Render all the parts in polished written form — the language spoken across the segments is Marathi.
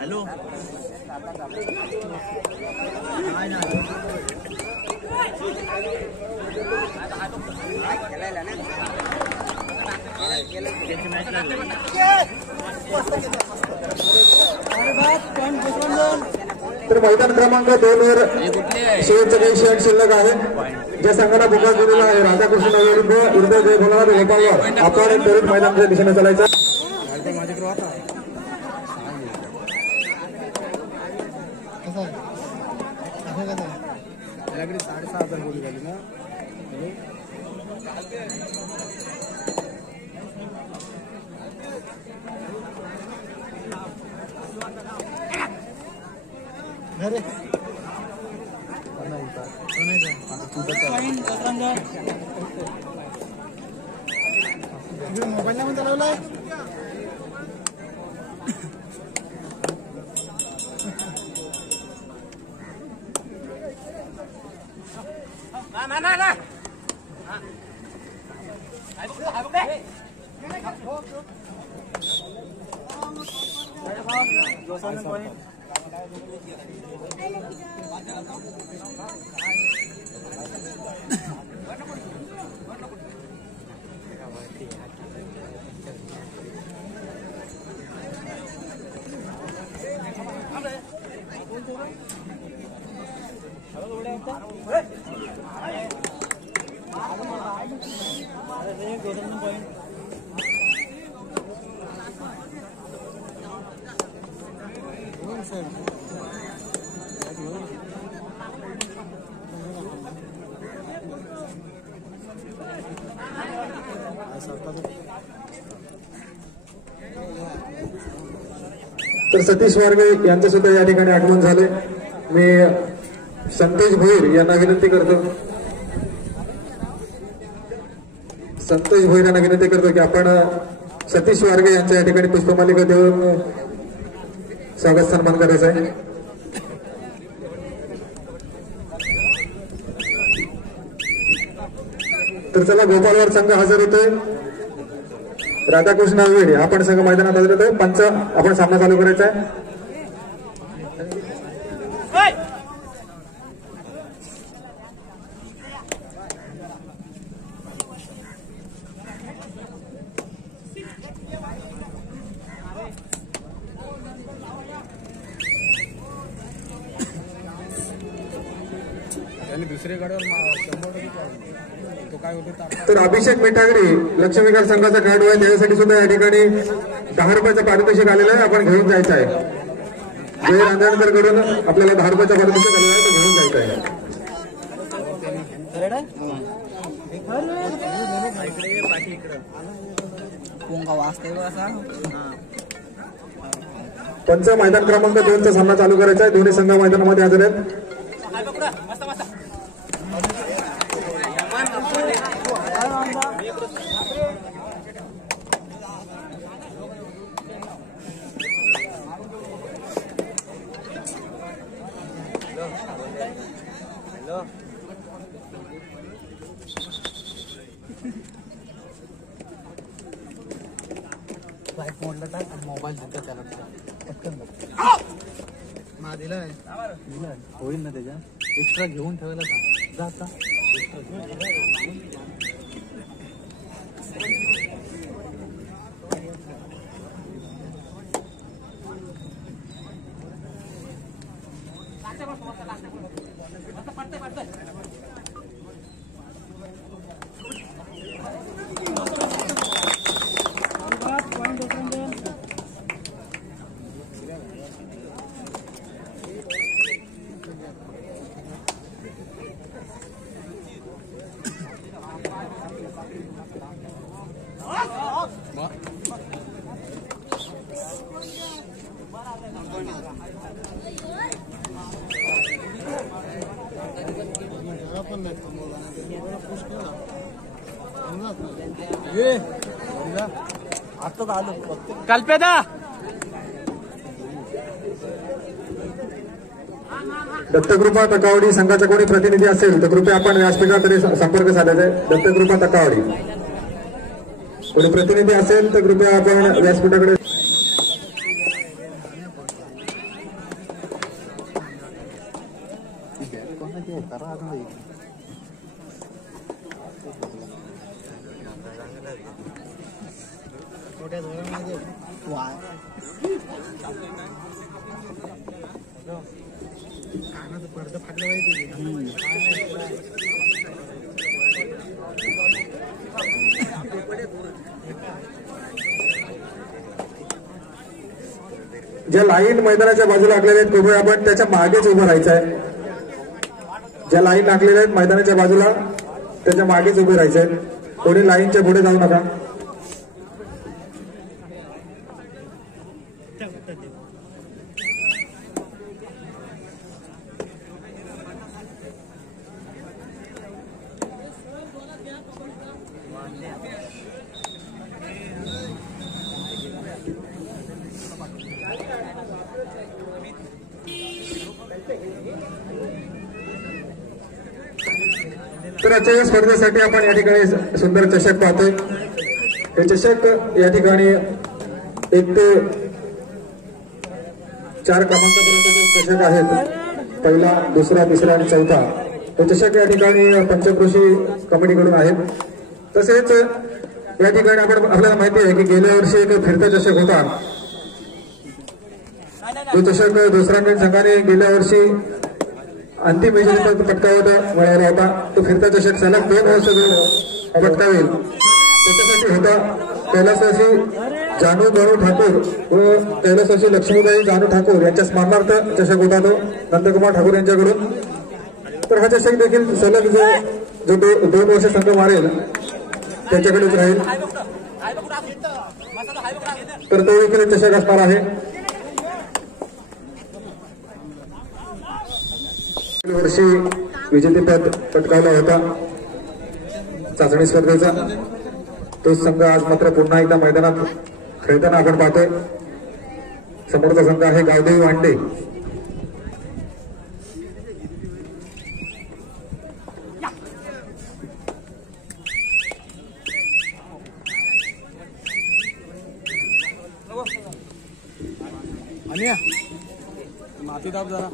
हॅलो तर मैदान क्रमांक 2 वर शेवटचे काही क्षण शिल्लक आहे. ज्या संघाला पुकार दिलेला आहे राधाकृष्ण विरुद्ध जय भोलानाथ गोपालवार आपण त्वरित मैदानाच्या दिशेने चालायचं. मोबाईल मध्ये लावलाय तर सतीश वारगे यांचे सुद्धा या ठिकाणी आगमन झाले. मी संतोष भोईर यांना विनंती करतो की आपण सतीश वारगे यांच्या या ठिकाणी पुष्पमालिका देऊन स्वागत सन्मान करायचा आहे. तर चला गोपालवार संघ हजर होतोय. राधाकृष्ण वेळे आपण संघ मैदानात हजर होतोय. पंच आपण सामना चालू करायचा आहे. दुसऱ्या गाड्यावर तो काय होते. तर अभिषेक मिठागरी लक्ष्मीगड संघाचा खेळाडू आहे. त्याच्यासाठी सुद्धा या ठिकाणी 10 रुपयाचं पारितोषिक आलेलं आहे. आपण घेऊन जायचं आहे. जय रांजणकर कडून आपल्याला 10 रुपयाचं पारितोषिक आलेलं आहे. तो घेऊन जायचं आहे. पंच मैदान क्रमांक 2 चा सामना चालू करायचा आहे. दोन्ही संघ मैदानामध्ये हजर आहेत. मोबाईल देतात त्याला दिलाय होईल ना त्याच्या एक्स्ट्रा घेऊन ठेवायला सांग. जा कल्पेदा दत्तकृपा तकावडी संघाचा कोणी प्रतिनिधी असेल तर कृपया आपण व्यासपीठाकडे संपर्क साधायचा आहे. दत्तकृपा तकावडी कोणी प्रतिनिधी असेल तर कृपया आपण व्यासपीठाकडे ते करा आता नाही. छोट्या धोरणामध्ये कानाचं पडदं फाटलं पाहिजे. ज्या लाईन मैदानाच्या बाजूला आखलेल्या आहेत कृपया आपण त्याच्या मागेच उभं राहायचं आहे. ज्या लाईन आखलेल्या आहेत मैदानाच्या बाजूला त्याच्या मागेच उभे राहायचे आहेत. कोणी लाईनच्या पुढे जाऊ नका. तर आजच्या स्पर्धेसाठी आपण या ठिकाणी सुंदर चषक पाहतोय. हे चषक या ठिकाणी 1 ते 4 क्रमांकापर्यंत चषक आहेत. पहिला, दुसरा, तिसरा आणि चौथा हे चषक या ठिकाणी पंचक्रोशी कमिटीकडून आहेत. तसेच या ठिकाणी आपल्याला माहिती आहे की गेल्या वर्षी एक फिरता चषक होता. जो चषक दुसऱ्या संघाने गेल्या वर्षी अंतिम यशस्वी पटकावत मिळाला होता. तो फिरता चषक सलग 2 वर्ष पटकावेल त्याच्यासाठी होता. कैलासवासी जानू ठाकूर व कैलासवासी लक्ष्मीबाई जानू ठाकूर यांच्या स्मरणार्थ चषक होता तो नंदकुमार ठाकूर यांच्याकडून. तर हा चषक देखील सलग जो 2 वर्ष संघ मारेल त्याच्याकडेच राहील. तर तो देखील चषक असणार आहे. वर्षी विजेतेपद पटकावला होता चाचणी स्पर्धेचा. तोच संघ आज मात्र पुन्हा एकदा मैदानात खेळताना आपण पाहतोय. समोरचा संघ आहे गावदेवी वांडे. माती दाब जरा.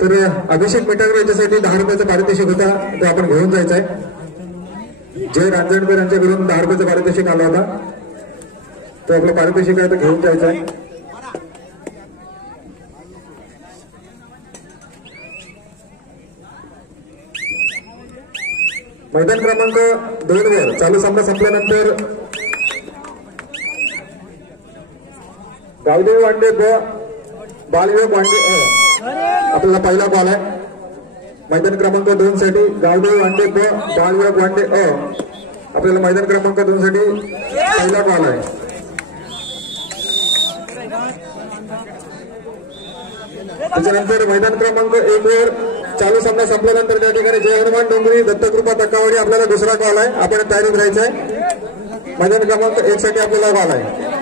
तर अभिषेक मिठागर याच्यासाठी 10 रुपयाचं पारितोषिक होता तो आपण घेऊन जायचा आहे. जय रांजणकर यांच्याकडून 10 रुपयाचं पारितोषिक आला होता. तो आपलं पारितोषिक आहे तो घेऊन जायचं आहे. मैदान क्रमांक 2 वर चालू सामना संपल्यानंतर गावदेवी वांडे ब बालविवेक वांडे आपल्याला पहिला बॉल आहे. मैदान क्रमांक 2 साठी गावदेवी वांडे ब बालविवेक वांडे आपल्याला मैदान क्रमांक 2 साठी पहिला बॉल आहे. त्याच्यानंतर मैदान क्रमांक 1 वर चालू सामना संपल्यानंतर त्या ठिकाणी जय हनुमान डोंगरी दत्तकृपा तक्कावाडी आपल्याला दुसरा कॉल आहे. आपण तयारीत राहायचं आहे. मैदान क्रमांक 1 साठी आपल्याला कॉल आहे.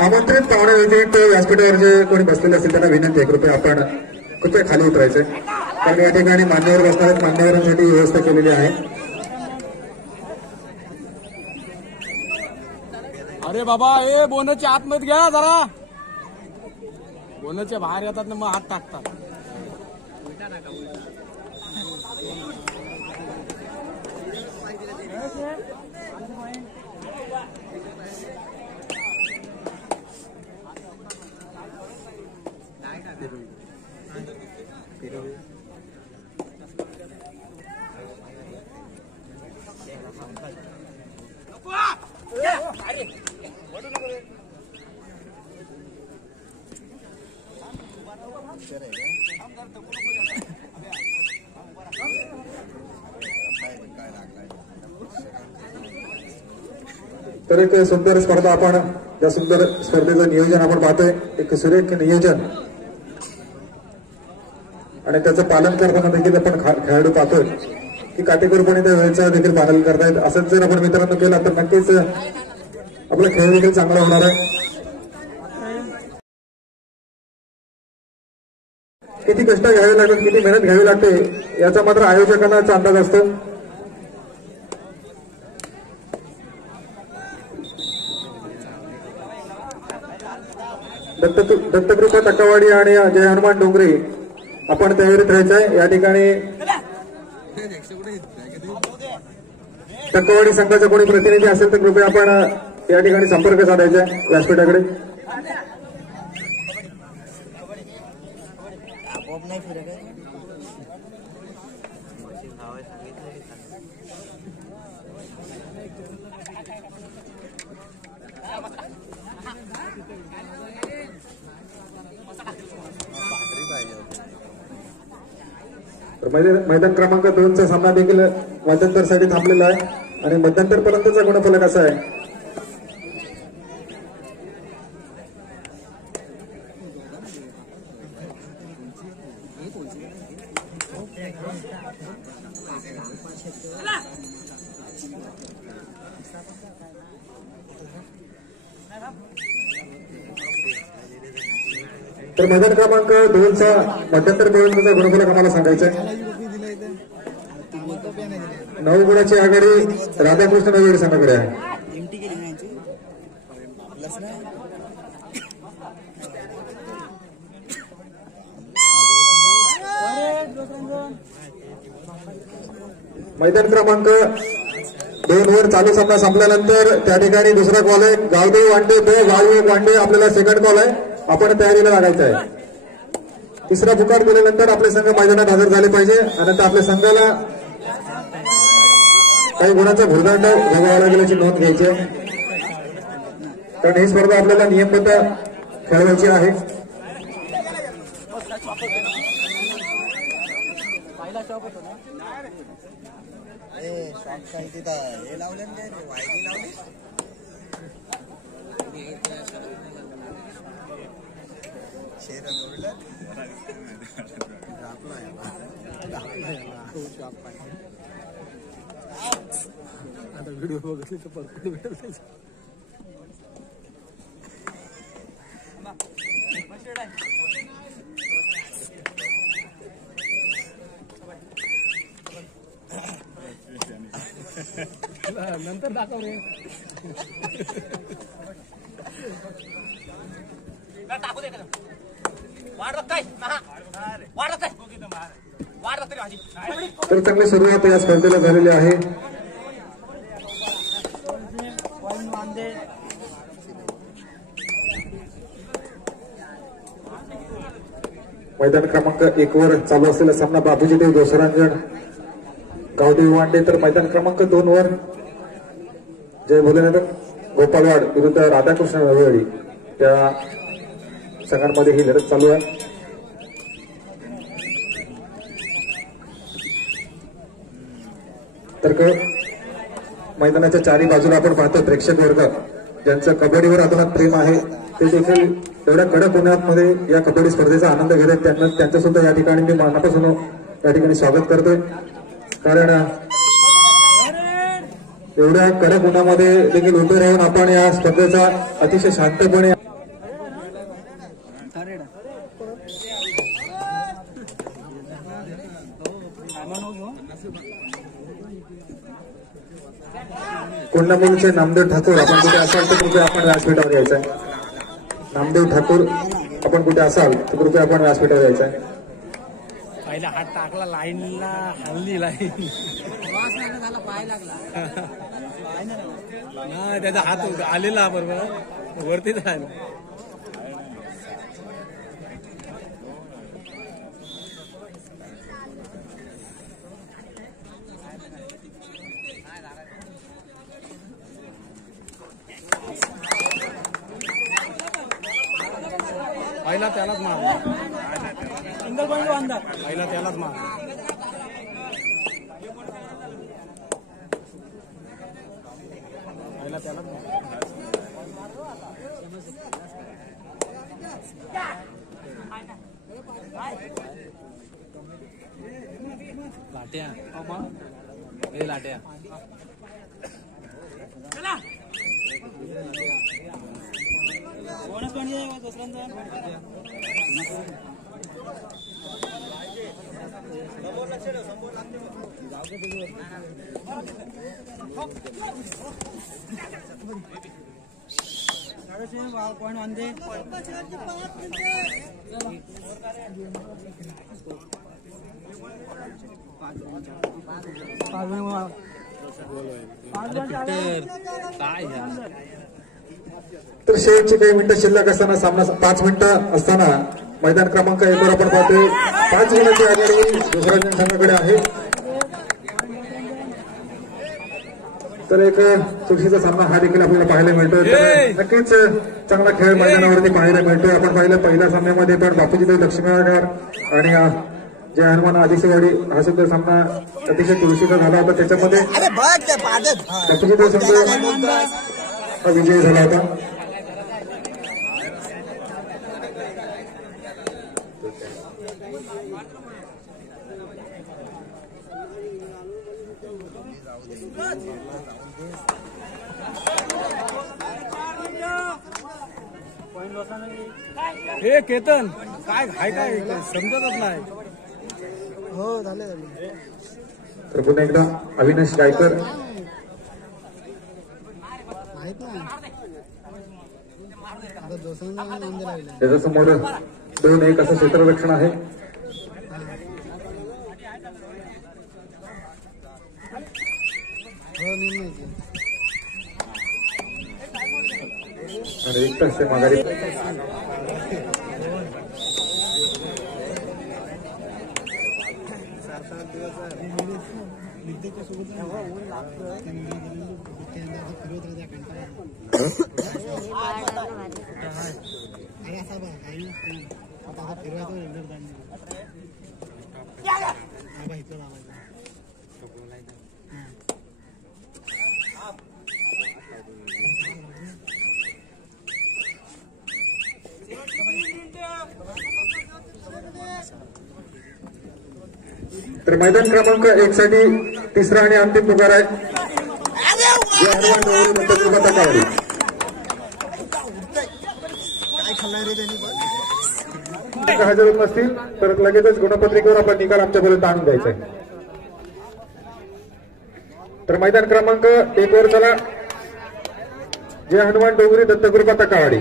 आमंत्रित पाहुणे व्यतिरिक्त व्यासपीठावर जे कोणी बसलेले असतील त्यांना विनंती आहे कृपया खाली उतरायचे. कारण या ठिकाणी मान्यवर बसणार आहेत. मान्यवरांसाठी व्यवस्था केलेली आहे. अरे बाबा ए बोनच्या आतमध्ये घ्या जरा. बोनच्या बाहेर येतात ना मग हात टाकतात. तर एक सुंदर स्पर्धा आपण या सुंदर स्पर्धेचं नियोजन आपण पाहतोय. एक सुरेख नियोजन आणि त्याचं पालन करताना देखील आपण खेळाडू पाहतोय की काटेकोरपणे त्या वेळेचं देखील पालन करतायत. असंच जर आपण मित्रांनो केलं तर नक्कीच आपला खेळ देखील चांगला होणार आहे. किती कष्ट घ्यावे लागतात, किती मेहनत घ्यावी लागते याचा मात्र आयोजकांचा अंदाज असतो. दत्तकृपा टक्कावाडी आणि जय हनुमान डोंगरे आपण तयारीत राहायचंय. या ठिकाणी टक्कावाडी संघाचा कोणी प्रतिनिधी असेल तर कृपया आपण या ठिकाणी संपर्क साधायचा व्यासपीठाकडे. मैदान क्रमांक 2चा सामना देखील मध्यंतरसाठी थांबलेला आहे आणि मध्यंतर पर्यंतचा गुणफलक असा आहे. तर मैदान क्रमांक 2चा मध्यंतर पर्यंतचा गुणफलक आम्हाला सांगायचा आहे. 9 गुणाची आघाडी राधाकृष्ण नवेड संघाकडे आहे. मैदान क्रमांक 2 वर चालू सामना संपल्यानंतर त्या ठिकाणी दुसरा कॉल आहे. गावदेव वांडे गावदेव वांडे आपल्याला सेकंड कॉल आहे. आपण तयारीला लागायचं आहे. तिसरा पुकार दिल्यानंतर आपले संघ मैदानात हजर झाले पाहिजे आणि आपल्या संघाला काही गुणांचा भुर्दंड भोगावा लागेल याची नोंद घ्यायची आहे. कारण ही स्पर्धा आपल्याला नियमबद्ध खेळवायची आहे. आता व्हिडिओ बघितले तर परत भेटेल. नंतर दाखव रे. तर चांगली सुरुवात या स्पर्धेला झालेली आहे. मैदान क्रमांक 1 वर चालू असलेला सामना बाबूजी देव दोसरांजण गावदेव वांडे. तर मैदान क्रमांक 2 वर जय भोलेनाथ गोपालवाड विरुद्ध राधाकृष्ण नवेडी त्या संघांमध्ये ही लढत चालू आहे. तर मैदानाच्या चारी बाजूला आपण पाहतो प्रेक्षक वर्ग ज्यांचं कबड्डीवर अतोनात प्रेम आहे ते देखील एवढ्या कडक उन्हाळ्यामध्ये या कबड्डी स्पर्धेचा आनंद घेत आहेत. त्यांचं सुद्धा या ठिकाणी मी मनापासून या ठिकाणी स्वागत करतोय. कारण एवढ्या कडक उन्हामध्ये देखील उभे राहून आपण या स्पर्धेचा अतिशय शांतपणे कोंडामूलचे नामदेव ठाकूर आपण कुठे असाल तर कृपया आपण व्यासपीठावर यायचं आहे. नामदेव ठाकूर आपण कुठे असाल तर कृपया आपण व्यासपीठावर यायचं आहे. पहिला हात टाकला लाईनला हल्ली लाईन पाय लागला ना त्याचा हात आलेला बरोबर वरती झाला. पहिला त्यालाच मार सिंगल पॉइंट अंदर पहिला त्यालाच मार पहिला त्यालाच मार लाट्या हे लाट्या काय तर शेवटची काही मिनिटं शिल्लक असताना सामना 5 मिनिटं असताना मैदान क्रमांक 1 वर आपण पाहतोय 5 गुणांची आघाडी दुसऱ्या संघाकडे आहे. तर एक चुरशीचा सामना हा देखील आपल्याला पाहायला मिळतोय. नक्कीच चांगला खेळ मैदानावरती पाहायला मिळतोय. आपण पाहिलं पहिल्या सामन्यामध्ये पण बापूजी लक्ष्मीनगर आणि जे हनुमान आदिसेवाडी हा सुद्धा सामना अतिशय चुरशीचा झाला होता. त्याच्यामध्ये बापूजी संघ हा विजयी झाला होता. हे केतन काय काय समजतच नाही. हो झाले. तर पुन्हा एकदा अविनाश गायकर त्याच्यासमोर 2-1 असं क्षेत्ररक्षण आहे. आणि 1 तास माघारी तर मैदान क्रमांक 1 साठी तिसरा आणि अंतिम पुकार आहे. हजर होत नसतील तर लगेचच गुणपत्रिकेवर आपला निकाल आमच्यापर्यंत आणून द्यायचा आहे. तर मैदान क्रमांक 1 वर चला. जय हनुमान डोंगरी दत्तकृपा तकावाडी.